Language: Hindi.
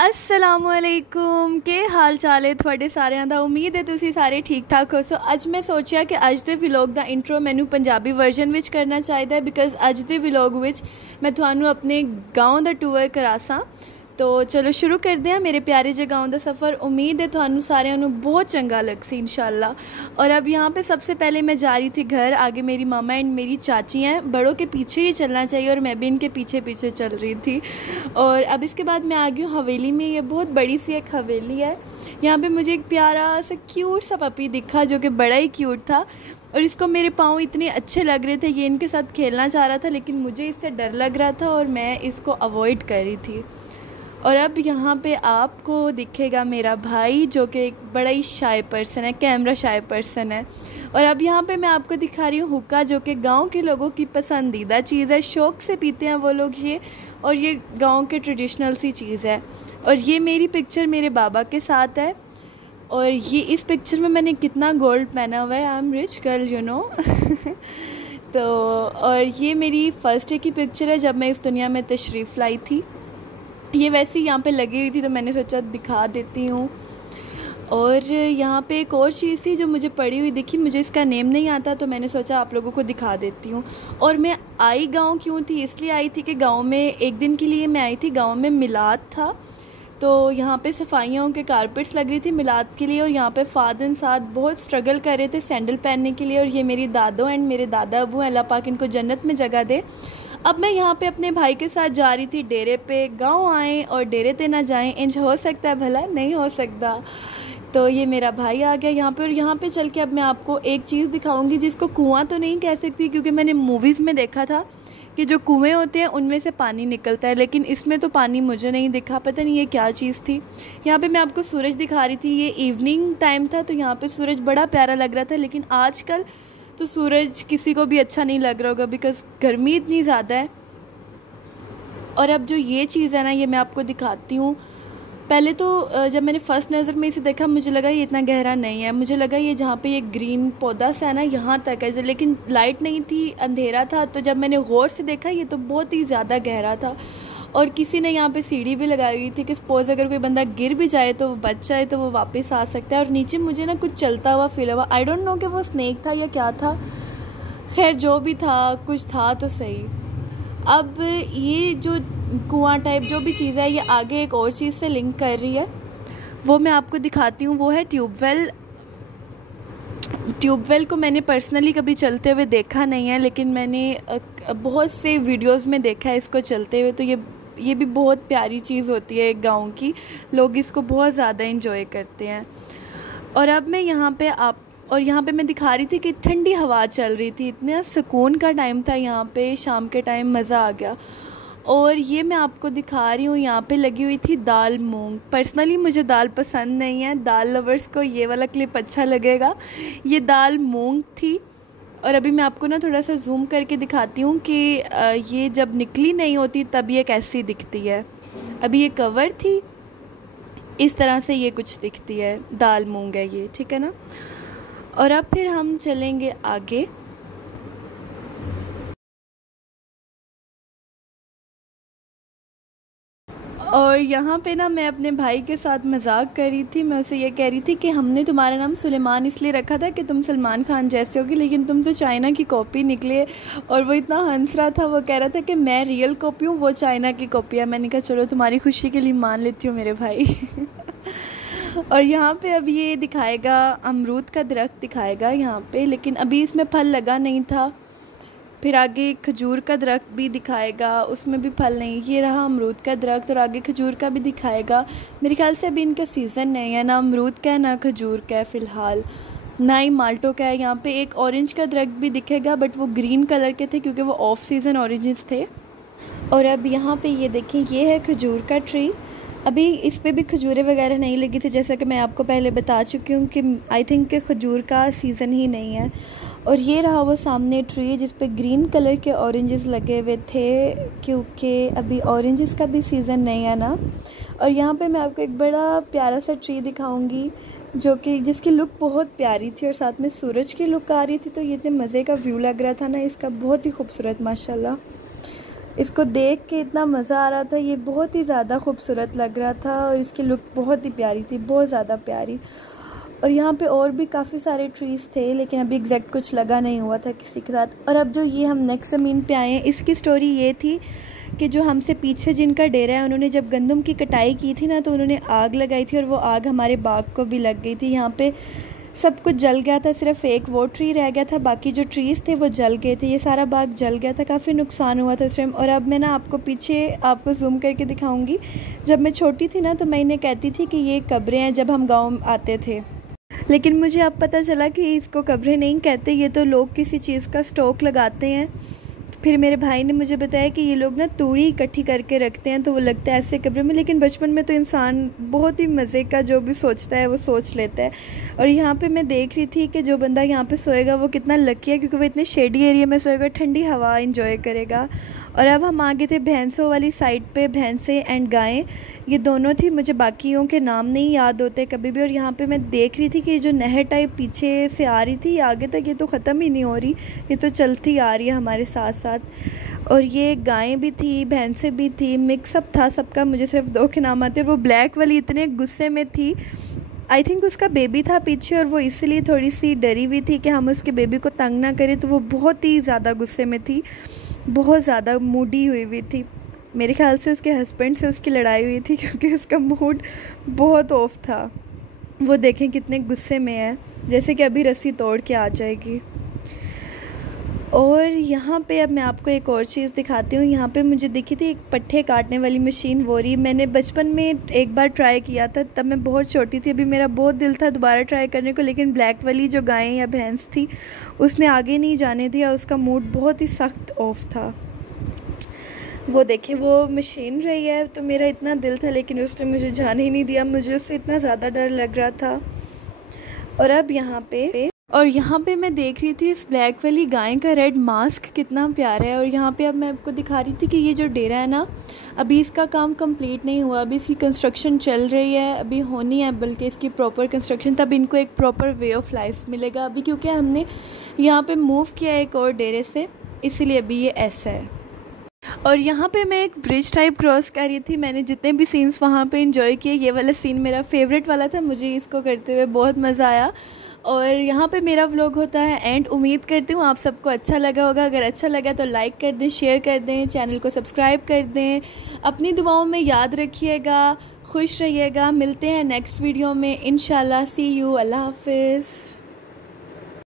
असलामुअलैकुम के हाल चाल है थोड़े सारिਆਂ ਦਾ। उम्मीद है तुसी सारे ठीक ठाक हो। सो अज मैं सोचा कि अज दे व्लॉग दा इंट्रो मैनू पंजाबी वर्जन विच करना चाहिए बिकॉज अज दे व्लॉग विच मैं तुहानू अपने गाँव दा टूर करासा। तो चलो शुरू करते हैं मेरे प्यारे जे गाँव का सफ़र। उम्मीद है तुहानू सारिਆਂ नू बहुत चंगा लग सी इंशाल्लाह। और अब यहाँ पे सबसे पहले मैं जा रही थी घर। आगे मेरी मामा एंड मेरी चाची हैं, बड़ों के पीछे ही चलना चाहिए और मैं भी इनके पीछे पीछे चल रही थी। और अब इसके बाद मैं आ गई हूँ हवेली में। ये बहुत बड़ी सी एक हवेली है। यहाँ पे मुझे एक प्यारा सा क्यूट सा पपी दिखा जो कि बड़ा ही क्यूट था और इसको मेरे पाँव इतने अच्छे लग रहे थे। ये इनके साथ खेलना चाह रहा था लेकिन मुझे इससे डर लग रहा था और मैं इसको अवॉइड कर रही थी। और अब यहाँ पे आपको दिखेगा मेरा भाई जो कि एक बड़ा ही शाय पर्सन है, कैमरा शाय पर्सन है। और अब यहाँ पे मैं आपको दिखा रही हूँ हुक्का जो कि गांव के लोगों की पसंदीदा चीज़ है। शौक़ से पीते हैं वो लोग ये, और ये गांव के ट्रेडिशनल सी चीज़ है। और ये मेरी पिक्चर मेरे बाबा के साथ है। और ये इस पिक्चर में मैंने कितना गोल्ड पहना हुआ है। I am rich girl you know. तो और ये मेरी फ़र्स्ट डे की पिक्चर है जब मैं इस दुनिया में तशरीफ़ लाई थी। ये वैसे ही यहाँ पे लगी हुई थी तो मैंने सोचा दिखा देती हूँ। और यहाँ पे एक और चीज़ थी जो मुझे पड़ी हुई दिखी, मुझे इसका नेम नहीं आता तो मैंने सोचा आप लोगों को दिखा देती हूँ। और मैं आई गांव क्यों थी, इसलिए आई थी कि गांव में एक दिन के लिए मैं आई थी। गांव में मिलाद था तो यहाँ पे सफाइयों के कारपेट्स लग रही थी मिलाद के लिए। और यहाँ पे फ़ादर साथ बहुत स्ट्रगल कर रहे थे सैंडल पहनने के लिए। और ये मेरी दादो एंड मेरे दादा अबू, अल्लाह पाक इनको जन्नत में जगह दे। अब मैं यहाँ पे अपने भाई के साथ जा रही थी डेरे पे। गांव आए और डेरे ते ना जाएं, इंज हो सकता है भला? नहीं हो सकता। तो ये मेरा भाई आ गया यहाँ पे। और यहाँ पे चल के अब मैं आपको एक चीज़ दिखाऊंगी जिसको कुआं तो नहीं कह सकती क्योंकि मैंने मूवीज़ में देखा था कि जो कुएँ होते हैं उनमें से पानी निकलता है, लेकिन इसमें तो पानी मुझे नहीं दिखा। पता नहीं ये क्या चीज़ थी। यहाँ पे मैं आपको सूरज दिखा रही थी। ये इवनिंग टाइम था तो यहाँ पे सूरज बड़ा प्यारा लग रहा था, लेकिन आजकल तो सूरज किसी को भी अच्छा नहीं लग रहा होगा बिकॉज़ गर्मी इतनी ज़्यादा है। और अब जो ये चीज़ है ना ये मैं आपको दिखाती हूँ। पहले तो जब मैंने फ़र्स्ट नज़र में इसे देखा मुझे लगा ये इतना गहरा नहीं है। मुझे लगा ये जहाँ पे ये ग्रीन पौधा सा है ना यहाँ तक है, लेकिन लाइट नहीं थी, अंधेरा था। तो जब मैंने गौर से देखा ये तो बहुत ही ज़्यादा गहरा था। और किसी ने यहाँ पे सीढ़ी भी लगाई हुई थी कि सपोज़ अगर कोई बंदा गिर भी जाए तो वो बच जाए तो वो वापस आ सकता है। और नीचे मुझे ना कुछ चलता हुआ फील हुआ। आई डोंट नो कि वो स्नेक था या क्या था। खैर जो भी था कुछ था तो सही। अब ये जो कुआं टाइप जो भी चीज़ है ये आगे एक और चीज़ से लिंक कर रही है, वो मैं आपको दिखाती हूँ। वो है ट्यूबवेल। ट्यूबवेल को मैंने पर्सनली कभी चलते हुए देखा नहीं है, लेकिन मैंने बहुत से वीडियोस में देखा है इसको चलते हुए। तो ये भी बहुत प्यारी चीज़ होती है एक गाँव की, लोग इसको बहुत ज़्यादा इंजॉय करते हैं। और अब मैं यहाँ पे मैं दिखा रही थी कि ठंडी हवा चल रही थी, इतना सुकून का टाइम था यहाँ पे, शाम के टाइम मज़ा आ गया। और ये मैं आपको दिखा रही हूँ यहाँ पे लगी हुई थी दाल मूंग। पर्सनली मुझे दाल पसंद नहीं है, दाल लवर्स को ये वाला क्लिप अच्छा लगेगा। ये दाल मूंग थी। और अभी मैं आपको ना थोड़ा सा जूम करके दिखाती हूँ कि ये जब निकली नहीं होती तब ये कैसी दिखती है। अभी ये कवर थी, इस तरह से ये कुछ दिखती है। दाल मूंग है ये, ठीक है ना। और अब फिर हम चलेंगे आगे। और यहाँ पे ना मैं अपने भाई के साथ मजाक कर रही थी। मैं उसे ये कह रही थी कि हमने तुम्हारा नाम सुलेमान इसलिए रखा था कि तुम सलमान खान जैसे होगी, लेकिन तुम तो चाइना की कॉपी निकले। और वो इतना हंस रहा था, वो कह रहा था कि मैं रियल कॉपी हूँ, वो चाइना की कॉपी है। मैंने कहा चलो तुम्हारी खुशी के लिए मान लेती हूँ मेरे भाई। और यहाँ पे अब ये दिखाएगा अमरूद का दरख्त दिखाएगा यहाँ पे, लेकिन अभी इसमें फल लगा नहीं था। फिर आगे खजूर का दरख्त भी दिखाएगा, उसमें भी फल नहीं। ये रहा अमरूद का दरख्त और आगे खजूर का भी दिखाएगा। मेरे ख्याल से अभी इनका सीज़न नहीं है, ना अमरूद का है ना खजूर का है फ़िलहाल, ना ही माल्टो का है। यहाँ पे एक ऑरेंज का दरख्त भी दिखेगा बट वो ग्रीन कलर के थे क्योंकि वो ऑफ सीज़न ऑरेंजेस थे। और अब यहाँ पे ये देखें, ये है खजूर का ट्री। अभी इस पे भी खजूरें वगैरह नहीं लगी थी, जैसा कि मैं आपको पहले बता चुकी हूँ कि आई थिंक कि खजूर का सीज़न ही नहीं है। और ये रहा वो सामने ट्री जिस पे ग्रीन कलर के ऑरेंजेस लगे हुए थे क्योंकि अभी ऑरेंजेस का भी सीज़न नहीं है ना। और यहाँ पे मैं आपको एक बड़ा प्यारा सा ट्री दिखाऊंगी जो कि जिसकी लुक बहुत प्यारी थी और साथ में सूरज की लुक आ रही थी। तो ये इतने मज़े का व्यू लग रहा था ना इसका, बहुत ही खूबसूरत माशाल्लाह। इसको देख के इतना मज़ा आ रहा था, ये बहुत ही ज़्यादा खूबसूरत लग रहा था और इसकी लुक बहुत ही प्यारी थी, बहुत ज़्यादा प्यारी। और यहाँ पे और भी काफ़ी सारे ट्रीज़ थे, लेकिन अभी एग्जैक्ट कुछ लगा नहीं हुआ था किसी के साथ। और अब जो ये हम नेक्स्ट ज़मीन पे आए हैं, इसकी स्टोरी ये थी कि जो हमसे पीछे जिनका डेरा है, उन्होंने जब गंदम की कटाई की थी ना, तो उन्होंने आग लगाई थी और वो आग हमारे बाग को भी लग गई थी। यहाँ पे सब कुछ जल गया था, सिर्फ एक वो ट्री रह गया था, बाकी जो ट्रीज़ थे वो जल गए थे। ये सारा बाग जल गया था, काफ़ी नुकसान हुआ था उस टाइम। और अब मैं ना आपको पीछे आपको जूम करके दिखाऊंगी। जब मैं छोटी थी ना, तो मैं इन्हें कहती थी कि ये कब्रें हैं, जब हम गाँव आते थे। लेकिन मुझे अब पता चला कि इसको कब्रें नहीं कहते, ये तो लोग किसी चीज़ का स्टॉक लगाते हैं। फिर मेरे भाई ने मुझे बताया कि ये लोग ना तूड़ी इकट्ठी करके रखते हैं, तो वो लगता है ऐसे कब्र में। लेकिन बचपन में तो इंसान बहुत ही मज़े का जो भी सोचता है वो सोच लेता है। और यहाँ पे मैं देख रही थी कि जो बंदा यहाँ पे सोएगा वो कितना लकी है, क्योंकि वो इतने शेडी एरिया में सोएगा, ठंडी हवा इंजॉय करेगा। और अब हम आगे थे भैंसों वाली साइड पे, भैंसें एंड गायें ये दोनों थी। मुझे बाकियों के नाम नहीं याद होते कभी भी। और यहाँ पे मैं देख रही थी कि जो नहर टाइप पीछे से आ रही थी आगे तक, ये तो ख़त्म ही नहीं हो रही, ये तो चलती आ रही है हमारे साथ साथ। और ये गायें भी थी, भैंसें भी थी, मिक्सअप था सबका। मुझे सिर्फ 2 के नाम आते। और वो ब्लैक वाली इतने गुस्से में थी, आई थिंक उसका बेबी था पीछे, और वो इसलिए थोड़ी सी डरी हुई थी कि हम उसके बेबी को तंग ना करें, तो वो बहुत ही ज़्यादा गुस्से में थी, बहुत ज़्यादा मूडी हुई थी। मेरे ख्याल से उसके हस्बैंड से उसकी लड़ाई हुई थी, क्योंकि उसका मूड बहुत ऑफ था। वो देखें कितने गुस्से में है, जैसे कि अभी रस्सी तोड़ के आ जाएगी। और यहाँ पे अब मैं आपको एक और चीज़ दिखाती हूँ। यहाँ पे मुझे दिखी थी एक पट्टे काटने वाली मशीन, वो रही। मैंने बचपन में एक बार ट्राई किया था, तब मैं बहुत छोटी थी। अभी मेरा बहुत दिल था दोबारा ट्राई करने को, लेकिन ब्लैक वाली जो गाय या भैंस थी उसने आगे नहीं जाने दिया, उसका मूड बहुत ही सख्त ऑफ था। वो देखें वो मशीन रही है, तो मेरा इतना दिल था, लेकिन उसने मुझे जाने ही नहीं दिया, मुझे उससे इतना ज़्यादा डर लग रहा था। और अब यहाँ पे मैं देख रही थी इस ब्लैक वाली गाय का रेड मास्क कितना प्यारा है। और यहाँ पे अब मैं आपको दिखा रही थी कि ये जो डेरा है ना, अभी इसका काम कंप्लीट नहीं हुआ, अभी इसकी कंस्ट्रक्शन चल रही है, अभी होनी है बल्कि इसकी प्रॉपर कंस्ट्रक्शन, तब इनको एक प्रॉपर वे ऑफ लाइफ मिलेगा। अभी क्योंकि हमने यहाँ पे मूव किया एक और डेरे से, इसीलिए अभी ये ऐसा है। और यहाँ पे मैं एक ब्रिज टाइप क्रॉस कर रही थी। मैंने जितने भी सीन्स वहाँ पे एंजॉय किए, ये वाला सीन मेरा फेवरेट वाला था, मुझे इसको करते हुए बहुत मज़ा आया। और यहाँ पे मेरा व्लॉग होता है एंड। उम्मीद करती हूँ आप सबको अच्छा लगा होगा। अगर अच्छा लगा तो लाइक कर दें, शेयर कर दें, चैनल को सब्सक्राइब कर दें। अपनी दुआओं में याद रखिएगा, खुश रहिएगा। मिलते हैं नेक्स्ट वीडियो में इंशाल्लाह। सी यू, अल्लाह हाफिज़।